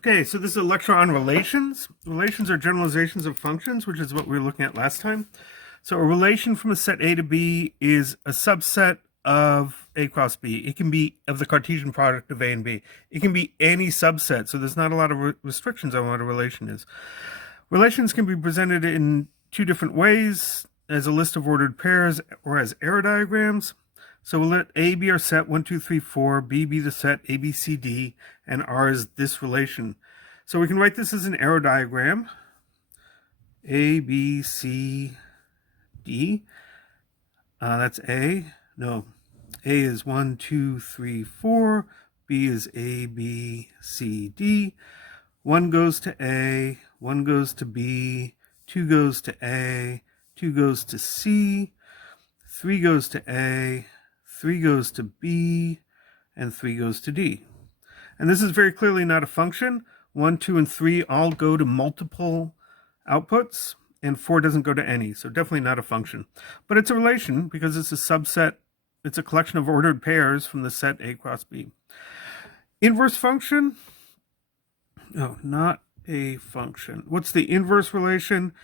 Okay, so this is a lecture on relations. Relations are generalizations of functions, which is what we were looking at last time. So a relation from a set A to B is a subset of A cross B. It can be of the Cartesian product of A and B. It can be any subset, so there's not a lot of restrictions on what a relation is. Relations can be presented in two different ways, as a list of ordered pairs or as arrow diagrams. So we'll let A be our set 1, 2, 3, 4, B be the set A, B, C, D, and R is this relation. So we can write this as an arrow diagram. A, B, C, D. That's A. No. A is 1, 2, 3, 4. B is A, B, C, D. 1 goes to A. 1 goes to B. 2 goes to A. 2 goes to C. 3 goes to A. 3 goes to B, and 3 goes to D. And this is very clearly not a function. 1, 2, and 3 all go to multiple outputs, and 4 doesn't go to any, so definitely not a function. But it's a relation because it's a subset, it's a collection of ordered pairs from the set A cross B. Inverse function? No, not a function. What's the inverse relation?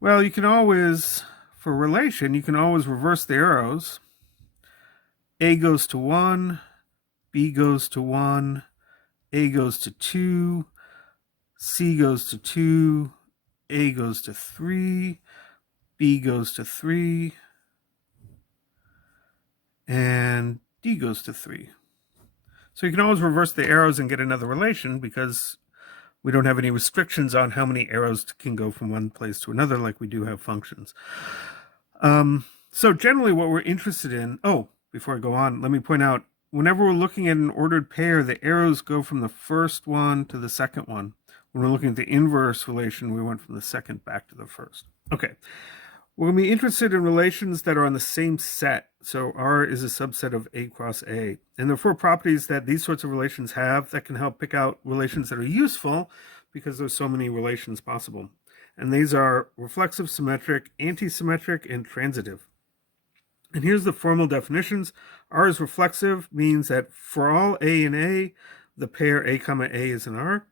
Well, you can always, for relation, you can always reverse the arrows. A goes to 1, B goes to 1, A goes to 2, C goes to 2, A goes to 3, B goes to 3, and D goes to 3. So you can always reverse the arrows and get another relation because we don't have any restrictions on how many arrows can go from one place to another like we do have functions. So generally what we're interested in, before I go on, let me point out, whenever we're looking at an ordered pair, the arrows go from the first one to the second one. When we're looking at the inverse relation, we went from the second back to the first. Okay, we're going to be interested in relations that are on the same set. So R is a subset of A cross A. And there are 4 properties that these sorts of relations have that can help pick out relations that are useful because there's so many relations possible. And these are reflexive, symmetric, anti-symmetric, and transitive. And here's the formal definitions. R is reflexive, means that for all A and A, the pair A comma A is an R.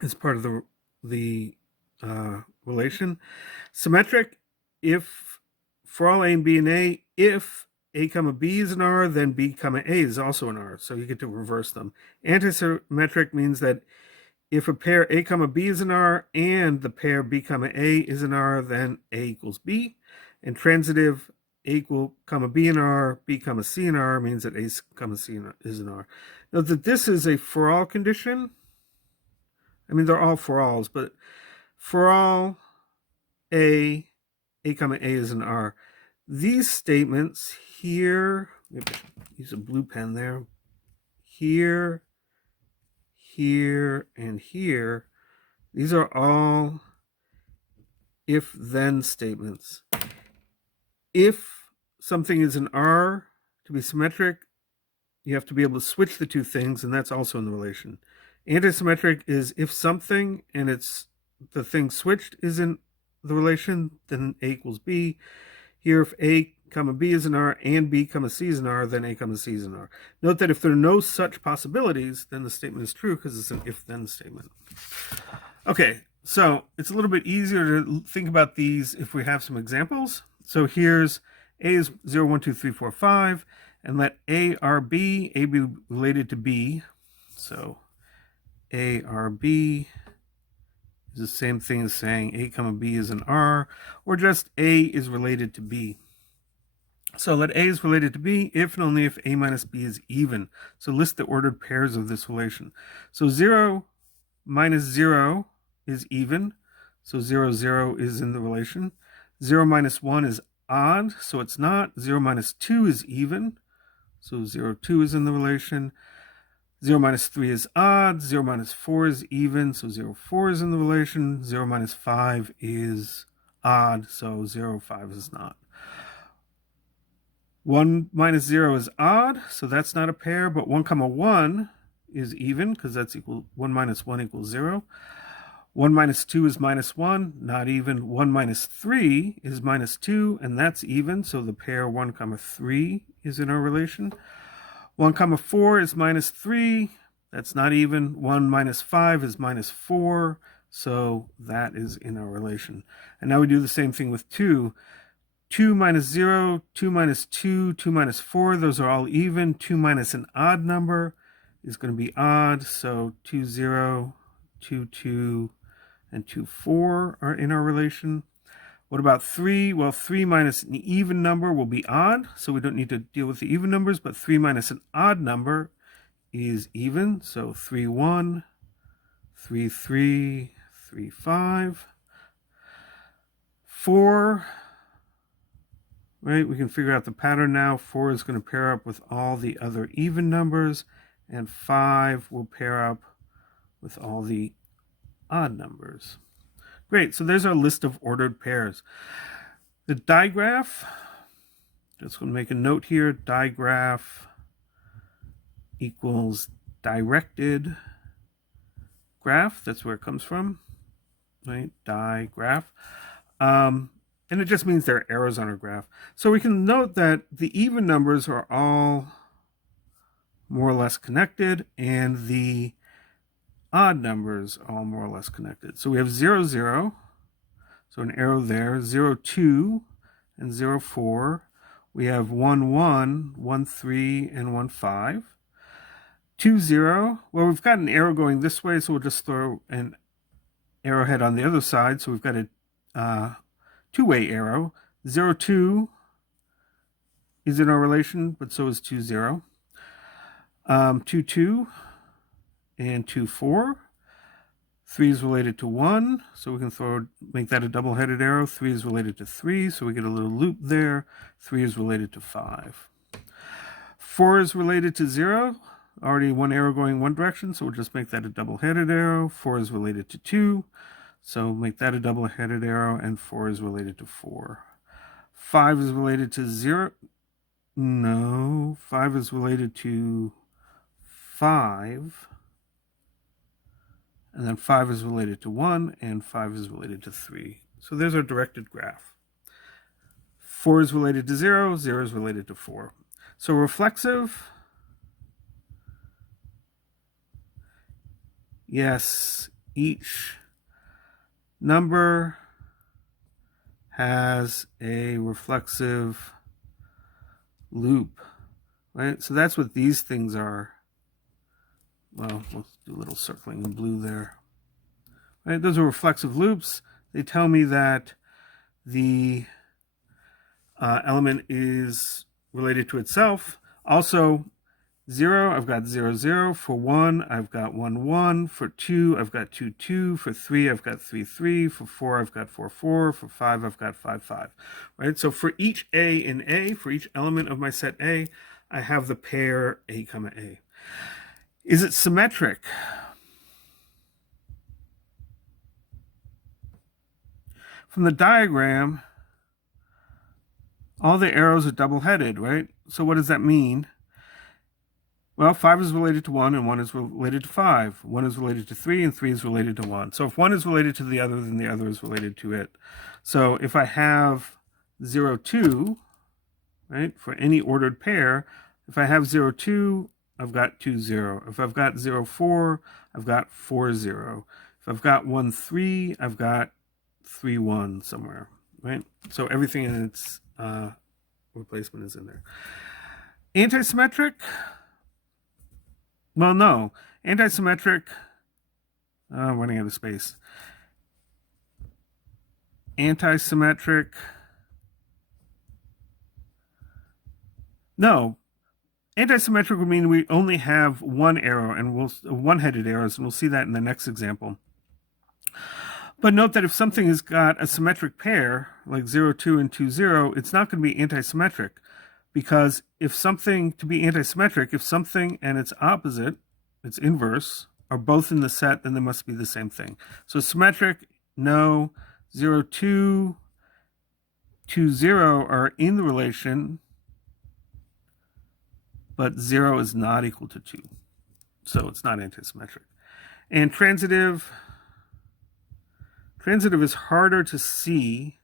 It's part of the relation. Symmetric, if for all A and B and A, if A comma B is an R, then B comma A is also an R. So you get to reverse them. Antisymmetric means that if a pair A comma B is an R and the pair B comma A is an R, then A equals B. And transitive, A comma B and R, B comma C and R means that A comma C is an R. Note that this is a for all condition. I mean, they're all for alls, but for all A comma A is an R. These statements here, maybe use a blue pen there, here, here, and here, these are all if-then statements. If something is an R to be symmetric, you have to be able to switch the two things, and that's also in the relation. Antisymmetric is if something and it's the thing switched is in the relation, then A equals B. Here, if A comma B is an R and B comma C is an R, then A comma C is an R. Note that if there are no such possibilities, then the statement is true because it's an if-then statement. Okay, so it's a little bit easier to think about these if we have some examples. So here's A is 0, 1, 2, 3, 4, 5, and let A, R, B, A be related to B. So A, R, B is the same thing as saying A comma B is an R, or just A is related to B. So let A is related to B if and only if A minus B is even. So list the ordered pairs of this relation. So 0 minus 0 is even. So 0, 0 is in the relation. 0 minus 1 is odd, so it's not. 0 minus 2 is even. So 0, 2 is in the relation. 0 minus 3 is odd. 0 minus 4 is even. So 0, 4 is in the relation. 0 minus 5 is odd. So 0, 5 is not. 1 minus 0 is odd. So that's not a pair. But 1 comma 1 is even because that's equal. 1 minus 1 equals 0. 1 minus 2 is minus 1. Not even. 1 minus 3 is minus 2. And that's even. So the pair 1 comma 3 is in our relation. 1 comma 4 is minus 3. That's not even. 1 minus 5 is minus 4. So that is in our relation. And now we do the same thing with 2. 2 minus 0, 2 minus 2, 2 minus 4, those are all even. 2 minus an odd number is going to be odd. So 2, 0, 2, 2, and 2, 4 are in our relation. What about 3? Well, 3 minus an even number will be odd, so we don't need to deal with the even numbers, but 3 minus an odd number is even. So 3, 1, 3, 3, 3, 5. 4, right? We can figure out the pattern now. 4 is going to pair up with all the other even numbers, and 5 will pair up with all the odd numbers. Great, so there's our list of ordered pairs. The digraph, just going to make a note here, digraph equals directed graph. That's where it comes from, right? Digraph. And it just means there are arrows on our graph. So we can note that the even numbers are all more or less connected, and the odd numbers are all more or less connected. So we have 0, 0, so an arrow there, 0, 2, and 0, 4. We have 1, 1, 1, 3, and 1, 5. 2, 0, well, we've got an arrow going this way, so we'll just throw an arrowhead on the other side. So we've got a two-way arrow. 0, 2 is in our relation, but so is 2, 0. 2, 2, and 2, 4. 3 is related to 1, so we can make that a double-headed arrow. 3 is related to 3, so we get a little loop there. 3 is related to 5. 4 is related to 0. Already one arrow going one direction, so we'll just make that a double-headed arrow. 4 is related to 2, so make that a double-headed arrow, and 4 is related to 4. 5 is related to 0. No, 5 is related to 5. And then 5 is related to 1, and 5 is related to 3. So there's our directed graph. 4 is related to 0, 0 is related to 4. So reflexive, yes, each number has a reflexive loop, right? So that's what these things are. Well, we'll do a little circling in blue there. Right, those are reflexive loops. They tell me that the element is related to itself. Also, 0, I've got 0, 0. For 1, I've got 1, 1. For 2, I've got 2, 2. For 3, I've got 3, 3. For 4, I've got 4, 4. For 5, I've got 5, 5. Right, so for each A in A, for each element of my set A, I have the pair A, comma A. Is it symmetric? From the diagram, all the arrows are double-headed, right? So what does that mean? Well, 5 is related to 1, and 1 is related to 5. 1 is related to 3, and 3 is related to 1. So if one is related to the other, then the other is related to it. So if I have 0, 2, right, for any ordered pair, if I have 0, 2, I've got 2, 0. If I've got 0, 4, I've got 4, 0. If I've got 1, 3, I've got 3, 1 somewhere, right? So everything in its replacement is in there. Antisymmetric? Well, no. Antisymmetric, I'm running out of space. Antisymmetric, no. Antisymmetric would mean we only have one arrow, and one-headed arrows, and we'll see that in the next example. But note that if something has got a symmetric pair, like 0, 2, and 2, 0, it's not going to be antisymmetric, because if something, to be antisymmetric, if something and its opposite, its inverse, are both in the set, then they must be the same thing. So symmetric, no. 0, 2, 2, 0 are in the relation, but 0 is not equal to 2. So it's not antisymmetric. And transitive is harder to see.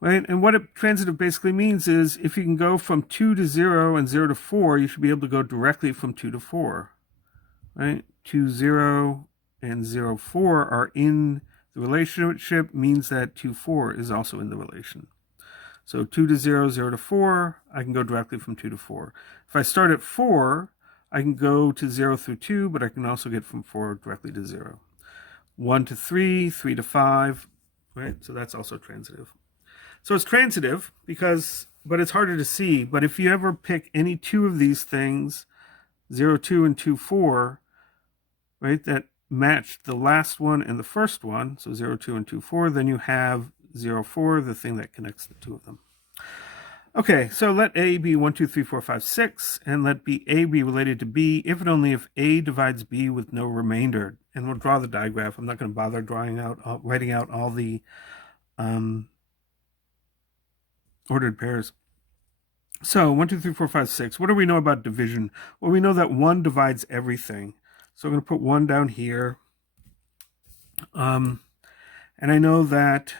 right? And what transitive basically means is if you can go from 2 to 0 and 0 to 4, you should be able to go directly from 2 to 4, right? 2, 0 and 0, 4 are in the relationship, means that 2, 4 is also in the relation. So 2 to 0, 0 to 4, I can go directly from 2 to 4. If I start at 4, I can go to 0 through 2, but I can also get from 4 directly to 0. 1 to 3, 3 to 5, right? So that's also transitive. So it's transitive because, but it's harder to see. But if you ever pick any two of these things, 0, 2 and 2, 4, right, that match the last one and the first one, so 0, 2 and 2, 4, then you have 0, 4, the thing that connects the two of them. Okay, so let A be 1, 2, 3, 4, 5, 6, and let A be related to B if and only if A divides B with no remainder. And we'll draw the diagram. I'm not going to bother writing out all the ordered pairs. So 1, 2, 3, 4, 5, 6. What do we know about division? Well, we know that 1 divides everything. So I'm going to put 1 down here. And I know that,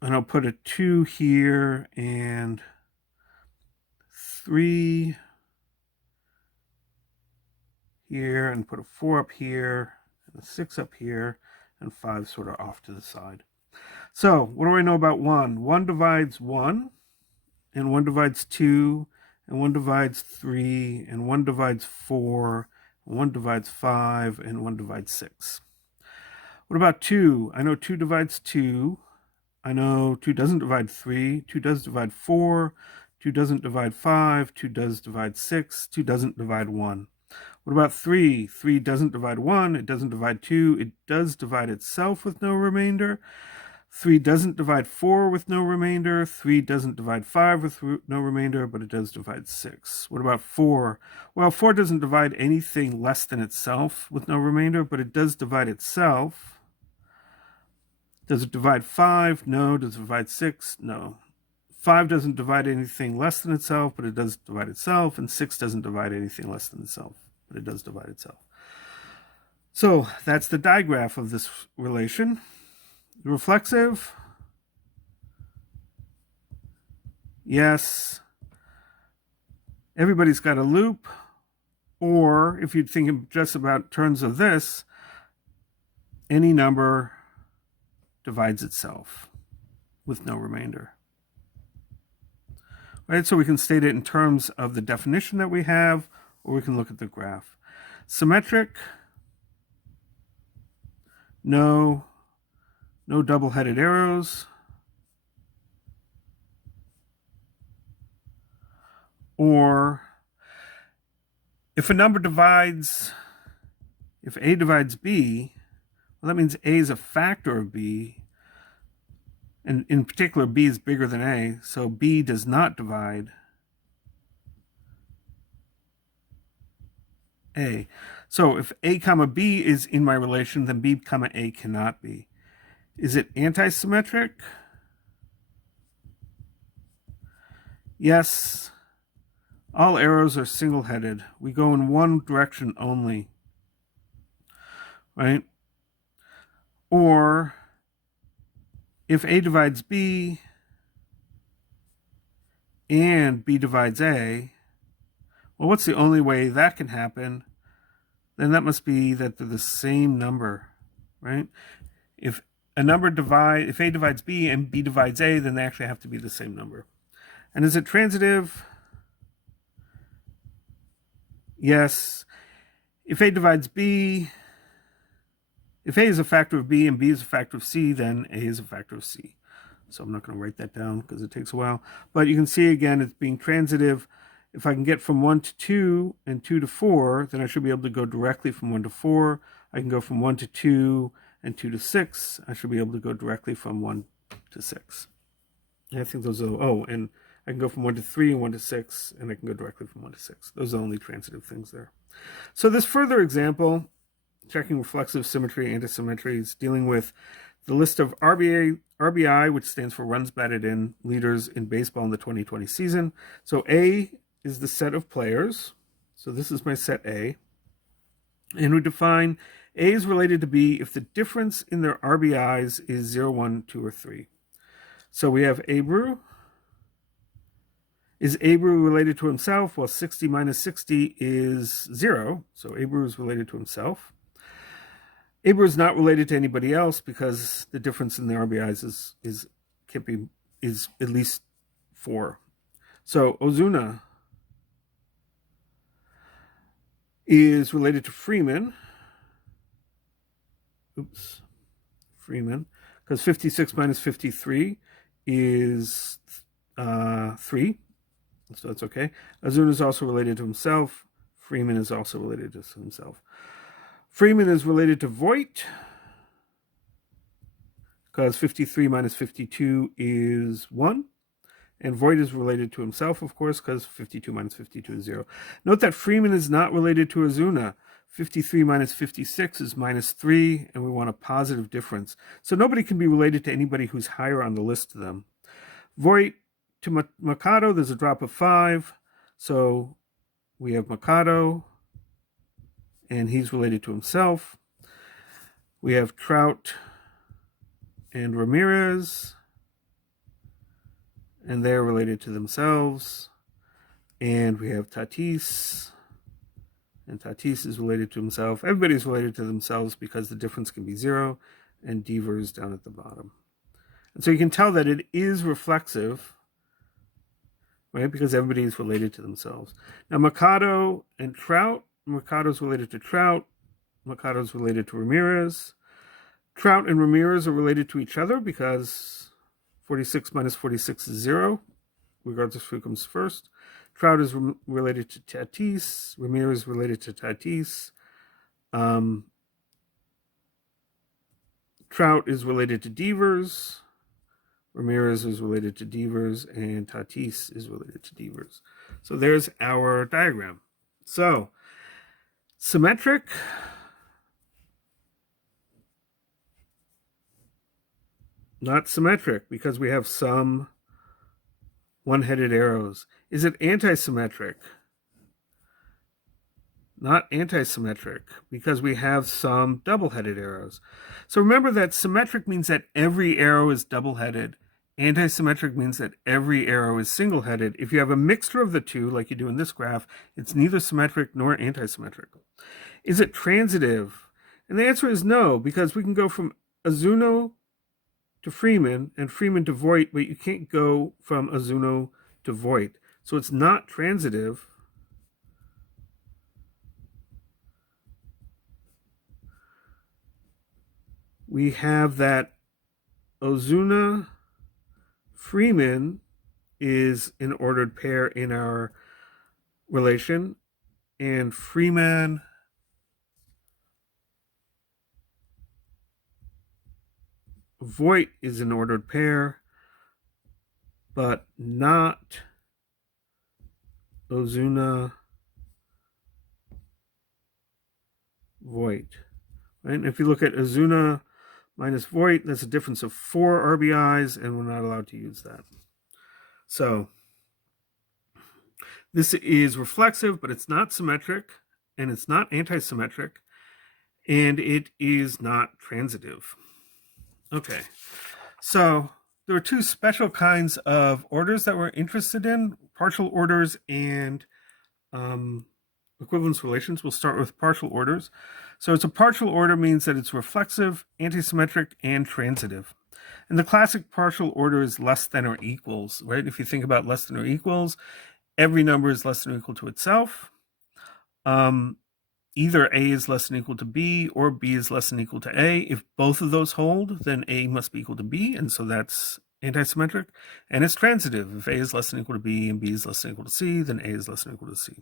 and I'll put a 2 here and 3 here, and put a 4 up here and a 6 up here and 5 sort of off to the side. So what do I know about 1? 1 divides 1, and 1 divides 2, and 1 divides 3, and 1 divides 4, and 1 divides 5, and 1 divides 6. What about 2? I know 2 divides 2. I know 2 doesn't divide 3. 2 does divide 4. 2 doesn't divide 5. 2 does divide 6. 2 doesn't divide 1. What about 3? 3 doesn't divide 1. It doesn't divide 2. It does divide itself with no remainder. 3 doesn't divide 4 with no remainder. 3 doesn't divide 5 with no remainder, but it does divide 6. What about 4? Well, 4 doesn't divide anything less than itself with no remainder, but it does divide itself. Does it divide 5? No. Does it divide 6? No. 5 doesn't divide anything less than itself, but it does divide itself, and 6 doesn't divide anything less than itself, but it does divide itself. So that's the digraph of this relation. Reflexive, yes, everybody's got a loop, or if you think just about terms of this, any number divides itself with no remainder. Right, so we can state it in terms of the definition that we have, or we can look at the graph. Symmetric, no double-headed arrows, or if a number divides, if A divides B, well, that means A is a factor of B, and in particular, B is bigger than A, so B does not divide A. So if A comma B is in my relation, then B comma A cannot be. Is it anti-symmetric? Yes. All arrows are single-headed. We go in one direction only, right? Or if A divides B and B divides A, well, what's the only way that can happen? Then that must be that they're the same number, right? If a number if A divides B and B divides A, then they actually have to be the same number. And is it transitive? Yes. If A divides B, if A is a factor of B and B is a factor of C, then A is a factor of C. So I'm not going to write that down because it takes a while. But you can see again, it's being transitive. If I can get from 1 to 2 and 2 to 4, then I should be able to go directly from 1 to 4. I can go from 1 to 2 and 2 to 6. I should be able to go directly from 1 to 6. And I think those are, and I can go from 1 to 3 and 1 to 6, and I can go directly from 1 to 6. Those are the only transitive things there. So this further example, checking reflexive symmetry, antisymmetry, is dealing with the list of RBI, which stands for runs batted in, leaders in baseball in the 2020 season. So A is the set of players. So this is my set A. And we define A is related to B if the difference in their RBIs is 0, 1, 2, or 3. So we have Abru. Is Abru related to himself? Well, 60 minus 60 is 0. So Abru is related to himself. Abru is not related to anybody else because the difference in the RBIs is at least 4. So Ozuna is related to Freeman. Freeman, because 56 minus 53 is 3. So that's okay. Ozuna is also related to himself. Freeman is also related to himself. Freeman is related to Voigt, because 53 minus 52 is 1. And Voigt is related to himself, of course, because 52 minus 52 is 0. Note that Freeman is not related to Ozuna. 53 minus 56 is minus 3, and we want a positive difference. So nobody can be related to anybody who's higher on the list to them. Voigt to Mikado, there's a drop of 5. So we have Mikado, and he's related to himself. We have Trout and Ramirez, and they're related to themselves. And we have Tatis, and Tatis is related to himself. Everybody's related to themselves because the difference can be 0, and Devers down at the bottom. And so you can tell that it is reflexive, right? Because everybody is related to themselves. Now Mikado and Trout, Mikado's related to Trout, Mikado's related to Ramirez. Trout and Ramirez are related to each other because 46 minus 46 is 0, regardless of who comes first. Trout is related to Tatis. Ramirez is related to Tatis. Trout is related to Devers. Ramirez is related to Devers, and Tatis is related to Devers. So there's our diagram. So, symmetric. Not symmetric, because we have some one-headed arrows. Is it anti-symmetric? Not anti-symmetric, because we have some double-headed arrows. So remember that symmetric means that every arrow is double-headed. Anti-symmetric means that every arrow is single-headed. If you have a mixture of the two, like you do in this graph, it's neither symmetric nor anti-symmetric. Is it transitive? And the answer is no, because we can go from Ozuna to Freeman and Freeman to Voigt, but you can't go from Ozuna to Voigt. So it's not transitive. We have that Ozuna Freeman is an ordered pair in our relation, and Freeman Voigt is an ordered pair, but not Ozuna Voigt. Right? And if you look at Ozuna minus Voigt, that's a difference of 4 RBIs, and we're not allowed to use that. So this is reflexive, but it's not symmetric, and it's not anti-symmetric, and it is not transitive. Okay, so there are 2 special kinds of orders that we're interested in, partial orders and equivalence relations. We'll start with partial orders. So it's a partial order means that it's reflexive, anti-symmetric, and transitive. And the classic partial order is less than or equals, right? If you think about less than or equals, every number is less than or equal to itself. Either A is less than or equal to B or B is less than or equal to A. If both of those hold, then A must be equal to B, and so that's anti-symmetric. And it's transitive. If A is less than or equal to B and B is less than or equal to C, then A is less than or equal to C.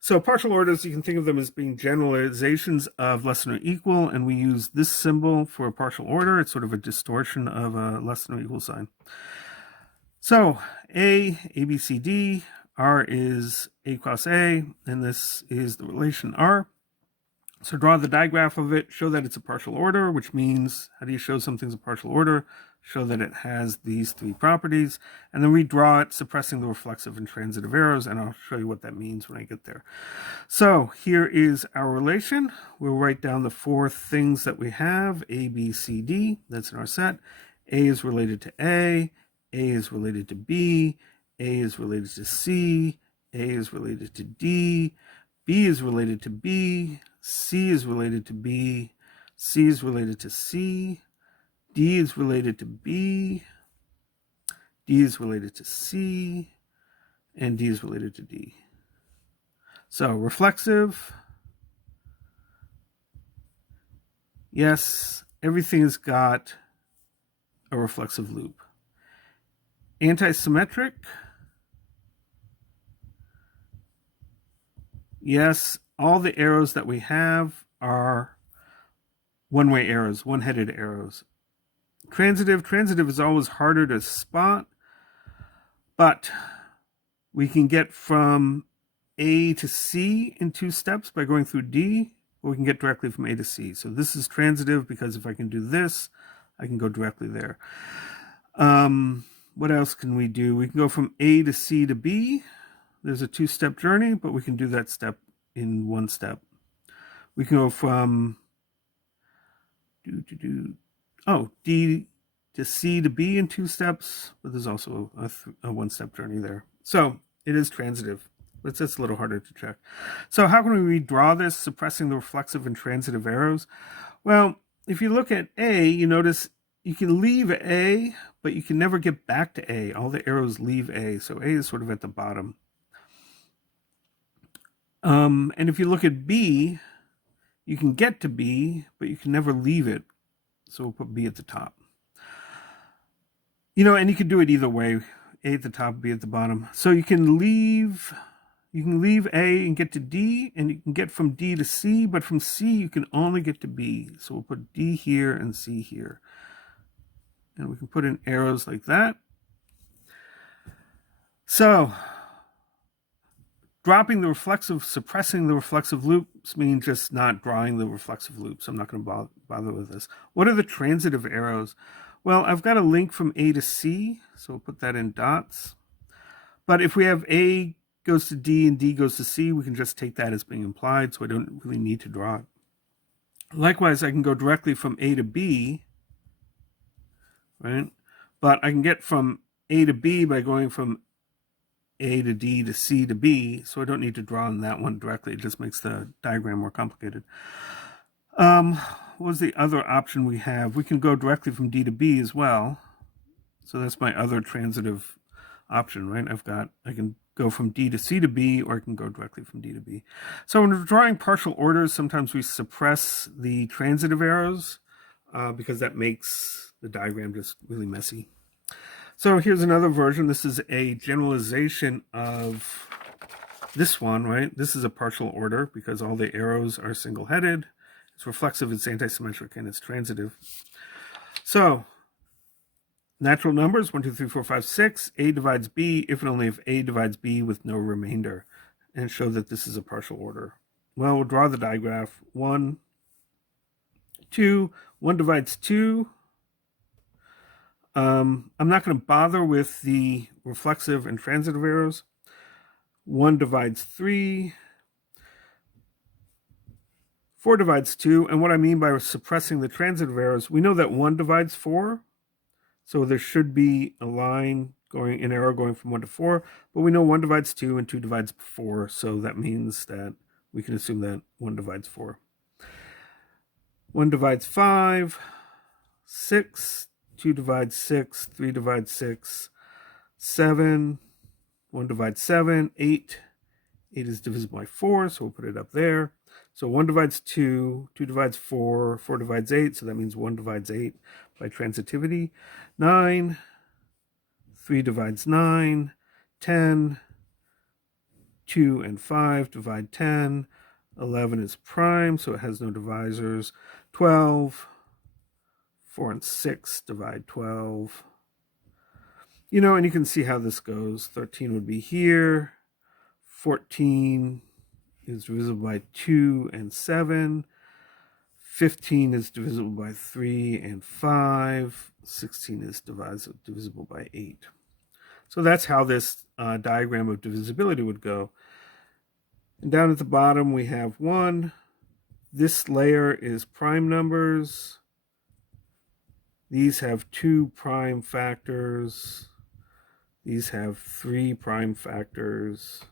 So partial orders, you can think of them as being generalizations of less than or equal, and we use this symbol for a partial order. It's sort of a distortion of a less than or equal sign. So A, B, C, D, R is A cross A, and this is the relation R. So draw the diagram of it, show that it's a partial order, which means, how do you show something's a partial order? Show that it has these 3 properties, and then redraw it, suppressing the reflexive and transitive arrows, and I'll show you what that means when I get there. So here is our relation. We'll write down the 4 things that we have, A, B, C, D, that's in our set, A is related to A is related to B, A is related to C, A is related to D, B is related to B, C is related to B, C is related to C, D is related to B, D is related to C, and D is related to D. So reflexive, yes, everything has got a reflexive loop. Anti-symmetric, yes, all the arrows that we have are one-way arrows, one-headed arrows. Transitive is always harder to spot, but we can get from A to C in 2 steps by going through D, or we can get directly from A to C. So this is transitive because if I can do this, I can go directly there. What else can we do? We can go from A to C to B. There's a 2-step journey, but we can do that step in 1 step. We can go from D to C to B in 2 steps, but there's also a 1-step journey there. So it is transitive. It's just a little harder to check. So how can we redraw this, suppressing the reflexive and transitive arrows? Well, if you look at A, you notice you can leave A, but you can never get back to A. All the arrows leave A, so A is sort of at the bottom. And if you look at B, you can get to B, but you can never leave it. So we'll put B at the top. And you can do it either way, A at the top, B at the bottom. So you can leave A and get to D, and you can get from D to C, but from C you can only get to B. So we'll put D here and C here. And we can put in arrows like that. So dropping the reflexive, suppressing the reflexive loops means just not drawing the reflexive loops. I'm not going to bother with this. What are the transitive arrows? Well, I've got a link from A to C, so we'll put that in dots. But if we have A goes to D and D goes to C, we can just take that as being implied, so I don't really need to draw it. Likewise, I can go directly from A to B, right? But I can get from A to B by going from A to D to C to B, so I don't need to draw on that one directly. It just makes the diagram more complicated. What was the other option we have? We can go directly from D to B as well. So that's my other transitive option, right? I can go from D to C to B, or I can go directly from D to B. So when we're drawing partial orders, sometimes we suppress the transitive arrows because that makes the diagram just really messy. So here's another version. This is a generalization of this one, right? This is a partial order because all the arrows are single-headed. It's reflexive, it's antisymmetric, and it's transitive. So natural numbers, 1, 2, 3, 4, 5, 6. A divides B if and only if A divides B with no remainder, and show that this is a partial order. Well, we'll draw the digraph. 1, 2. 1 divides 2. I'm not going to bother with the reflexive and transitive arrows. 1 divides 3. 4 divides 2. And what I mean by suppressing the transitive arrows, we know that 1 divides 4. So there should be a line going, an arrow going from 1 to 4. But we know 1 divides 2 and 2 divides 4. So that means that we can assume that 1 divides 4. 1 divides 5. 6. 2 divides 6. 3 divides 6. 7. 1 divides 7. 8. 8 is divisible by 4, so we'll put it up there. So 1 divides 2, 2 divides 4, 4 divides 8, so that means 1 divides 8 by transitivity. 9, 3 divides 9, 10, 2 and 5 divide 10, 11 is prime, so it has no divisors. 12, 4 and 6 divide 12. And you can see how this goes. 13 would be here. 14 is divisible by 2 and 7. 15 is divisible by 3 and 5. 16 is divisible by 8. So that's how this diagram of divisibility would go. And down at the bottom we have 1. This layer is prime numbers. These have 2 prime factors. These have 3 prime factors,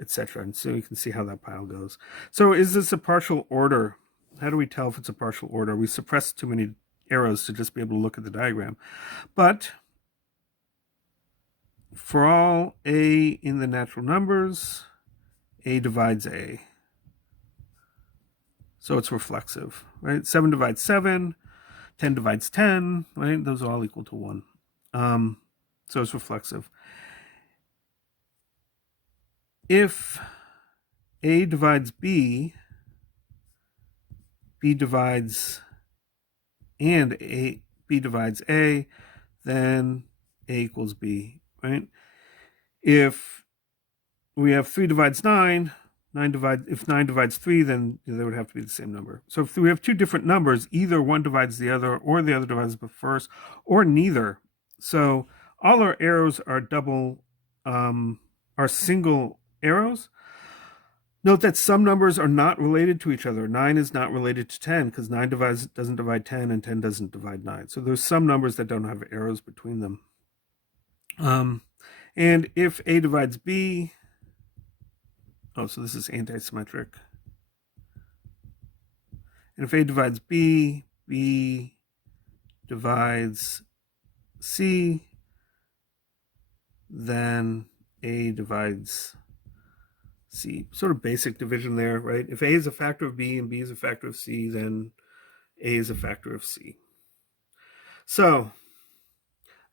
etc. And so you can see how that pile goes. So is this a partial order? How do we tell if it's a partial order? We suppress too many arrows to just be able to look at the diagram. But for all A in the natural numbers, A divides A. So it's reflexive, right? 7 divides 7, 10 divides 10, right? Those are all equal to 1. So it's reflexive. If A divides B, B divides and A, B divides A, then A equals B, right? If we have 3 divides 9, if 9 divides 3, then they would have to be the same number. So if we have 2 different numbers, either one divides the other, or the other divides the first, or neither. So all our arrows are are single arrows. Note that some numbers are not related to each other. 9 is not related to 10 because 9 doesn't divide 10 and 10 doesn't divide 9. So there's some numbers that don't have arrows between them. And if A divides B, so this is anti-symmetric. And if A divides B, B divides C, then A divides C. Sort of basic division there, right? If A is a factor of B and B is a factor of C, then A is a factor of C. So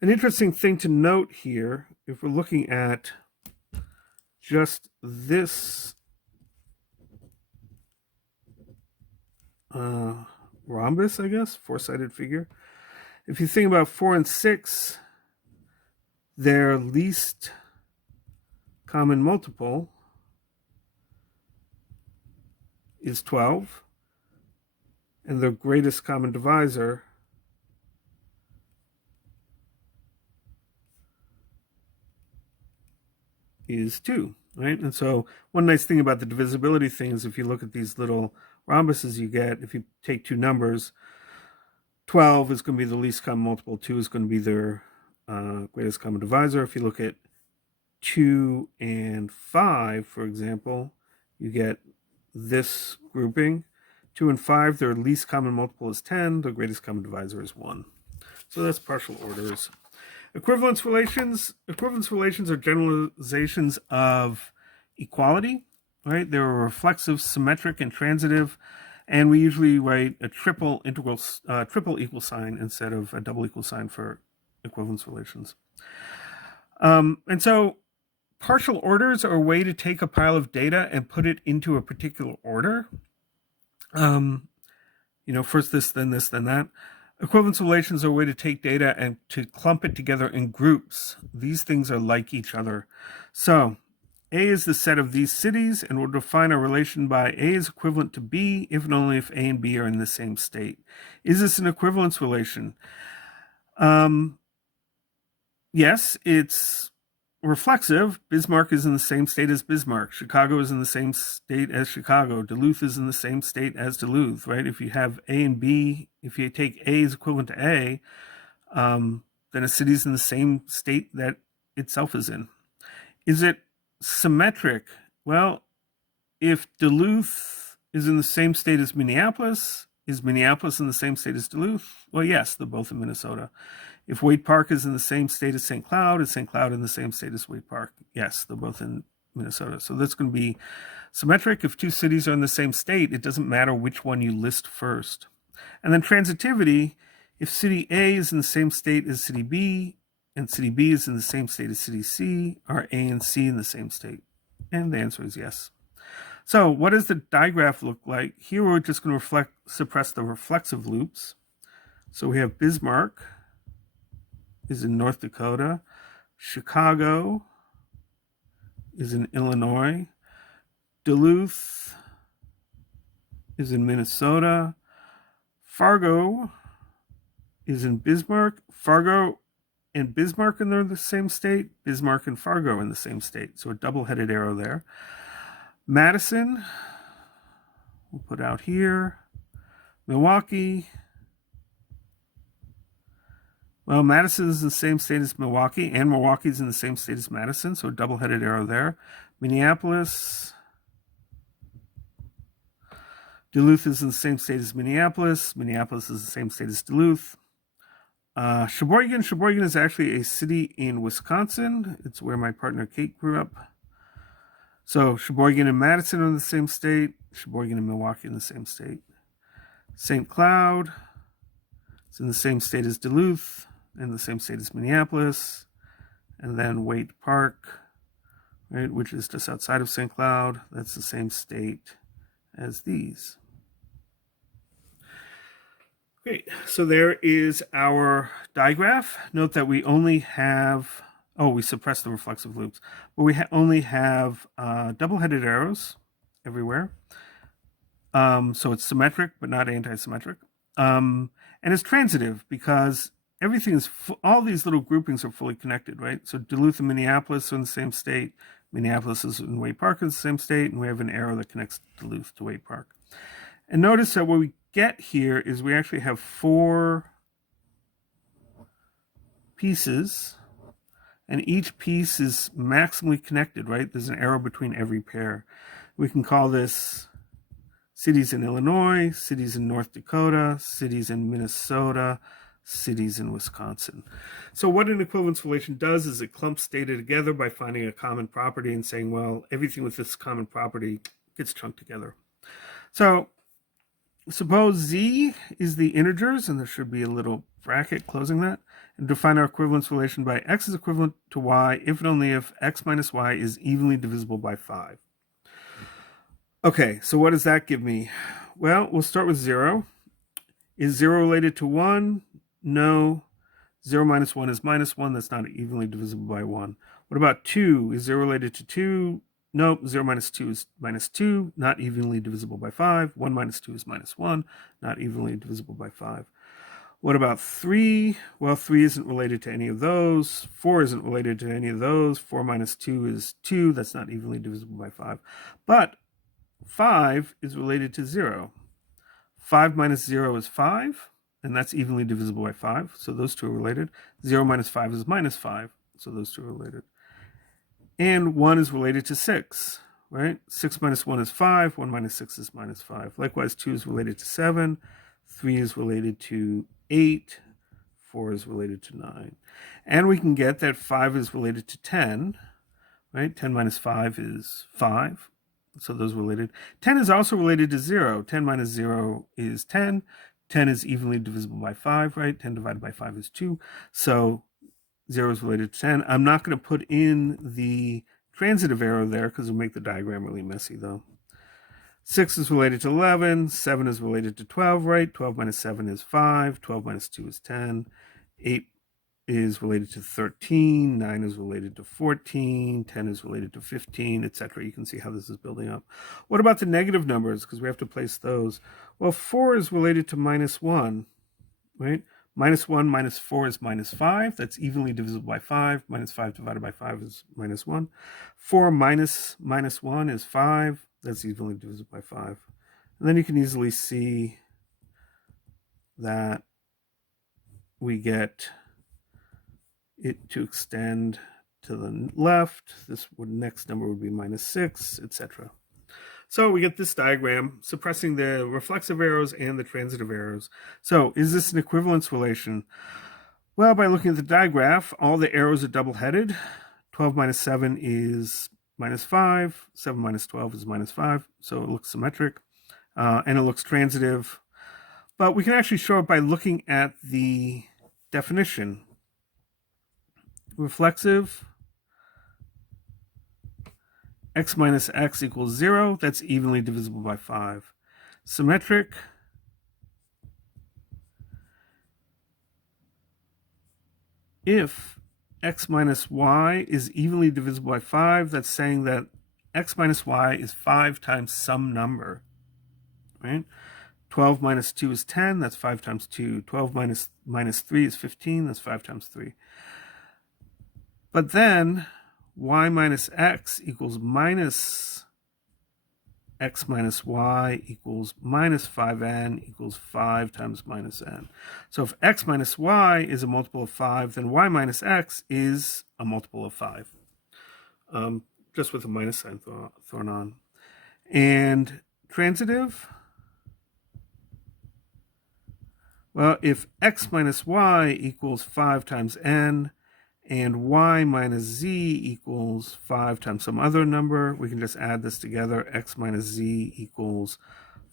an interesting thing to note here, if we're looking at just this rhombus, I guess, 4-sided figure. If you think about 4 and 6, their least common multiple is 12, and their greatest common divisor is 2, right? And so one nice thing about the divisibility thing is if you look at these little rhombuses you get, if you take 2 numbers, 12 is going to be the least common multiple, 2 is going to be their greatest common divisor. If you look at 2 and 5, for example, you get this grouping. 2 and 5, their least common multiple is 10, their greatest common divisor is 1. So that's partial orders. Equivalence relations are generalizations of equality, right? They're reflexive, symmetric, and transitive, and we usually write a triple equal sign instead of a double equal sign for equivalence relations. And so partial orders are a way to take a pile of data and put it into a particular order. First this, then that. Equivalence relations are a way to take data and to clump it together in groups. These things are like each other. So A is the set of these cities, and we'll define a relation by A is equivalent to B if and only if A and B are in the same state. Is this an equivalence relation? Yes, it's reflexive. Bismarck is in the same state as Bismarck. Chicago is in the same state as Chicago. Duluth is in the same state as Duluth, right? If you have A and B, if you take A is equivalent to A, then a city is in the same state that itself is in. Is it symmetric? Well, if Duluth is in the same state as Minneapolis, is Minneapolis in the same state as Duluth? Well, yes, they're both in Minnesota. If Wade Park is in the same state as St. Cloud, is St. Cloud in the same state as Wade Park? Yes, they're both in Minnesota. So that's going to be symmetric. If 2 cities are in the same state, it doesn't matter which one you list first. And then transitivity, if city A is in the same state as city B, and city B is in the same state as city C, are A and C in the same state? And the answer is yes. So what does the digraph look like? Here we're just going to suppress the reflexive loops. So we have Bismarck is in North Dakota. Chicago is in Illinois. Duluth is in Minnesota. Fargo is in Bismarck. Fargo and Bismarck are in the same state. Bismarck and Fargo are in the same state. So a double-headed arrow there. Madison, we'll put out here. Milwaukee Well, Madison is in the same state as Milwaukee, and Milwaukee is in the same state as Madison, so a double-headed arrow there. Minneapolis. Duluth is in the same state as Minneapolis. Minneapolis is the same state as Duluth. Sheboygan. Sheboygan is actually a city in Wisconsin. It's where my partner Kate grew up. So Sheboygan and Madison are in the same state. Sheboygan and Milwaukee in the same state. St. Cloud. It's in the same state as Duluth, in the same state as Minneapolis. And then Waite Park, right, which is just outside of St. Cloud. That's the same state as these. Great, so there is our digraph. Note that we only have, we suppress the reflexive loops, but we only have double-headed arrows everywhere. So it's symmetric, but not anti-symmetric. And it's transitive because everything is, all these little groupings are fully connected, right? So Duluth and Minneapolis are in the same state. Minneapolis is in Waite Park in the same state, and we have an arrow that connects Duluth to Waite Park. And notice that what we get here is we actually have 4 pieces, and each piece is maximally connected, right? There's an arrow between every pair. We can call this cities in Illinois, cities in North Dakota, cities in Minnesota, cities in Wisconsin. So what an equivalence relation does is it clumps data together by finding a common property and saying, well, everything with this common property gets chunked together. So suppose Z is the integers, and there should be a little bracket closing that, and define our equivalence relation by X is equivalent to Y if and only if X minus Y is evenly divisible by 5. Okay, so what does that give me? Well, we'll start with 0. Is 0 related to 1? No. 0 minus 1 is minus 1. That's not evenly divisible by 1. What about 2? Is 0 related to 2? Nope. 0 minus 2 is minus 2. Not evenly divisible by 5. 1 minus 2 is minus 1. Not evenly divisible by 5. What about 3? Well, 3 isn't related to any of those. 4 isn't related to any of those. 4 minus 2 is 2. That's not evenly divisible by 5. But 5 is related to 0. 5 minus 0 is 5, and that's evenly divisible by 5, so those two are related. 0 minus 5 is minus 5, so those two are related. And 1 is related to 6, right? 6 minus 1 is 5, 1 minus 6 is minus 5. Likewise, 2 is related to 7, 3 is related to 8, 4 is related to 9. And we can get that 5 is related to 10, right? 10 minus 5 is 5. So those are related. 10 is also related to 0. 10 minus 0 is 10. 10 is evenly divisible by 5, right? 10 divided by 5 is 2. So 0 is related to 10. I'm not going to put in the transitive arrow there because it'll make the diagram really messy, though. 6 is related to 11. 7 is related to 12, right? 12 minus 7 is 5. 12 minus 2 is 10. 8 is related to 13, 9 is related to 14, 10 is related to 15, etc. You can see how this is building up. What about the negative numbers? Because we have to place those. Well, 4 is related to minus 1, right? Minus 1 minus 4 is minus 5. That's evenly divisible by 5. Minus 5 divided by 5 is minus 1. 4 minus 1 is 5. That's evenly divisible by 5. And then you can easily see that we get it to extend to the left. This next number would be minus 6, etc. So we get this diagram suppressing the reflexive arrows and the transitive arrows. So is this an equivalence relation? Well, by looking at the digraph, all the arrows are double-headed. 12 minus 7 is minus 5. 7 minus 12 is minus 5. So it looks symmetric and it looks transitive. But we can actually show it by looking at the definition. Reflexive, x minus x equals 0. That's evenly divisible by 5. Symmetric, if x minus y is evenly divisible by 5, that's saying that x minus y is 5 times some number, right? 12 minus 2 is 10. That's 5 times 2. 12 minus 3 is 15. That's 5 times 3. But then y minus x equals minus x minus y equals minus 5n equals 5 times minus n. So if x minus y is a multiple of 5, then y minus x is a multiple of 5, just with a minus sign thrown on. And transitive, well, if x minus y equals 5 times n, and y minus z equals 5 times some other number, we can just add this together. X minus z equals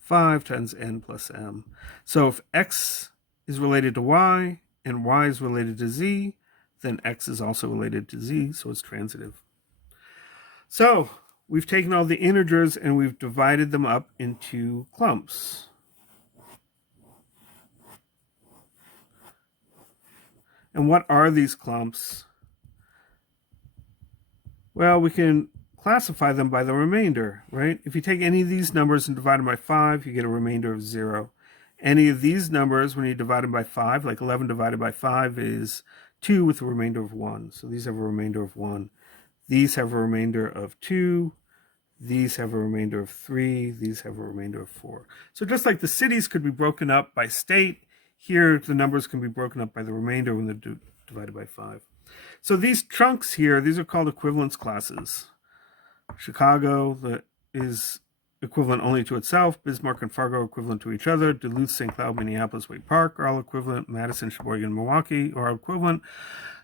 5 times n plus m. So if x is related to y and y is related to z, then x is also related to z, so it's transitive. So we've taken all the integers and we've divided them up into clumps. And what are these clumps? Well, we can classify them by the remainder, right? If you take any of these numbers and divide them by 5, you get a remainder of 0. Any of these numbers, when you divide them by 5, like 11 divided by 5 is 2 with a remainder of 1. So these have a remainder of 1. These have a remainder of 2. These have a remainder of 3. These have a remainder of 4. So just like the cities could be broken up by state, here the numbers can be broken up by the remainder when they're divided by 5. So these chunks here, these are called equivalence classes. Chicago is equivalent only to itself. Bismarck and Fargo are equivalent to each other. Duluth, St. Cloud, Minneapolis, Wake Park are all equivalent. Madison, Sheboygan, Milwaukee are all equivalent.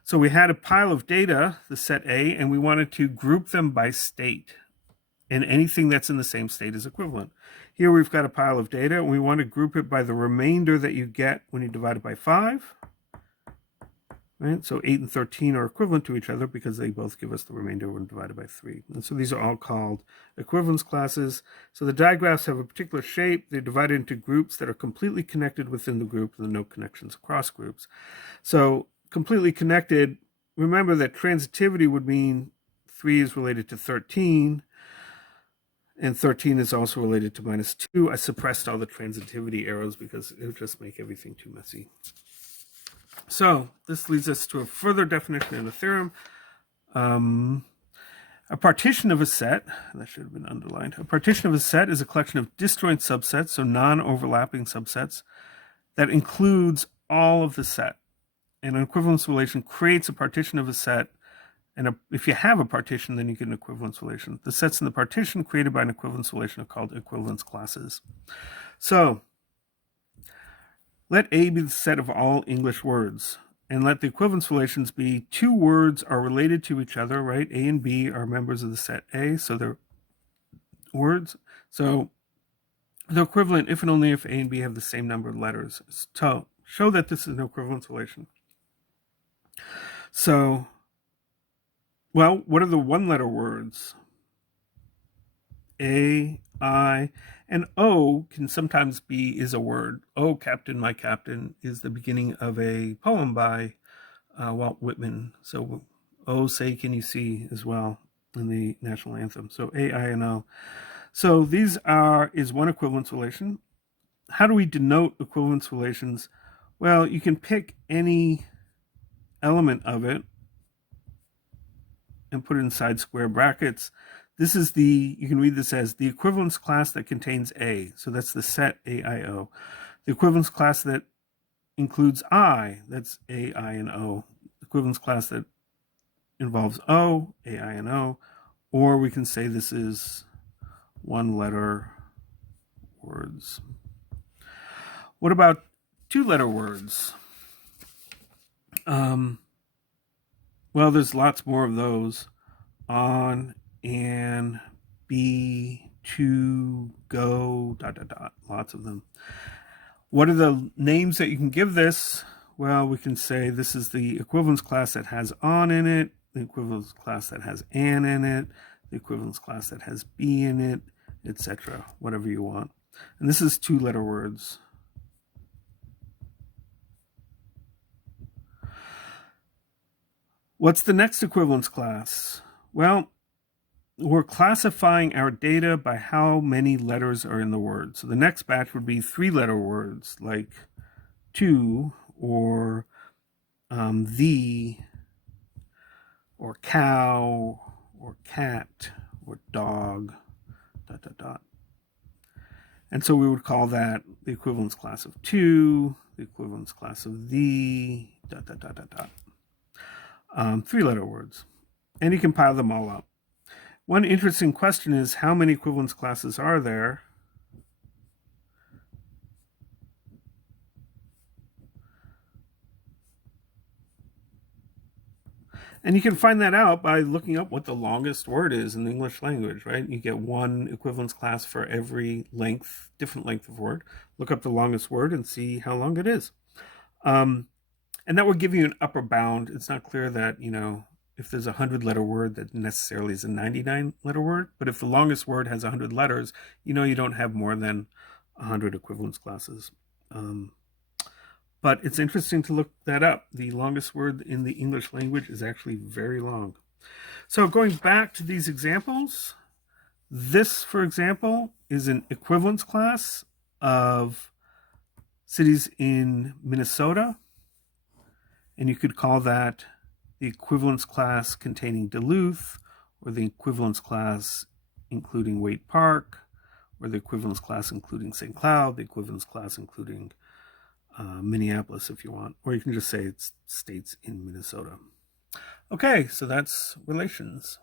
So we had a pile of data, the set A, and we wanted to group them by state. And anything that's in the same state is equivalent. Here we've got a pile of data, and we want to group it by the remainder that you get when you divide it by 5. Right? So 8 and 13 are equivalent to each other because they both give us the remainder when divided by 3. And so these are all called equivalence classes. So the digraphs have a particular shape. They're divided into groups that are completely connected within the group, and no connections across groups. So completely connected, remember that transitivity would mean 3 is related to 13, and 13 is also related to minus 2. I suppressed all the transitivity arrows because it would just make everything too messy. So this leads us to a further definition in the theorem. A partition of a set, that should have been underlined. A partition of a set is a collection of disjoint subsets, so non-overlapping subsets, that includes all of the set. And an equivalence relation creates a partition of a set. And if you have a partition, then you get an equivalence relation. The sets in the partition created by an equivalence relation are called equivalence classes. So let A be the set of all English words, and let the equivalence relations be 2 words are related to each other, right? A and B are members of the set A, so they're words. So they're equivalent if and only if A and B have the same number of letters. So show that this is an equivalence relation. So, well, what are the one-letter words? A, I, and O can sometimes is a word. Oh, Captain, my Captain is the beginning of a poem by Walt Whitman. So, Oh, say, can you see as well in the national anthem. So A, I, and O. So these is one equivalence relation. How do we denote equivalence relations? Well, you can pick any element of it and put it inside square brackets. This is you can read this as the equivalence class that contains A. So that's the set AIO. The equivalence class that includes I, that's AI and O. The equivalence class that involves O, AI and O. Or we can say this is one-letter words. What about two-letter words? Well, there's lots more of those. On, and, be, to, go, ... Lots of them. What are the names that you can give this? Well, we can say this is the equivalence class that has on in it, the equivalence class that has an in it, the equivalence class that has be in it, etc. Whatever you want. And this is two-letter words. What's the next equivalence class? Well, we're classifying our data by how many letters are in the word. So the next batch would be 3-letter words like to, or the, or cow, or cat, or dog, ... And so we would call that the equivalence class of 2, the equivalence class of the, ... 3-letter words. And you can pile them all up. One interesting question is, how many equivalence classes are there? And you can find that out by looking up what the longest word is in the English language, right? You get one equivalence class for every length, different length of word. Look up the longest word and see how long it is. And that would give you an upper bound. It's not clear that, if there's a 100-letter word, that necessarily is a 99-letter word. But if the longest word has 100 letters, you don't have more than 100 equivalence classes. But it's interesting to look that up. The longest word in the English language is actually very long. So going back to these examples, this, for example, is an equivalence class of cities in Minnesota. And you could call that the equivalence class containing Duluth, or the equivalence class including Waite Park, or the equivalence class including St. Cloud, the equivalence class including Minneapolis if you want, or you can just say it's states in Minnesota. Okay, so that's relations.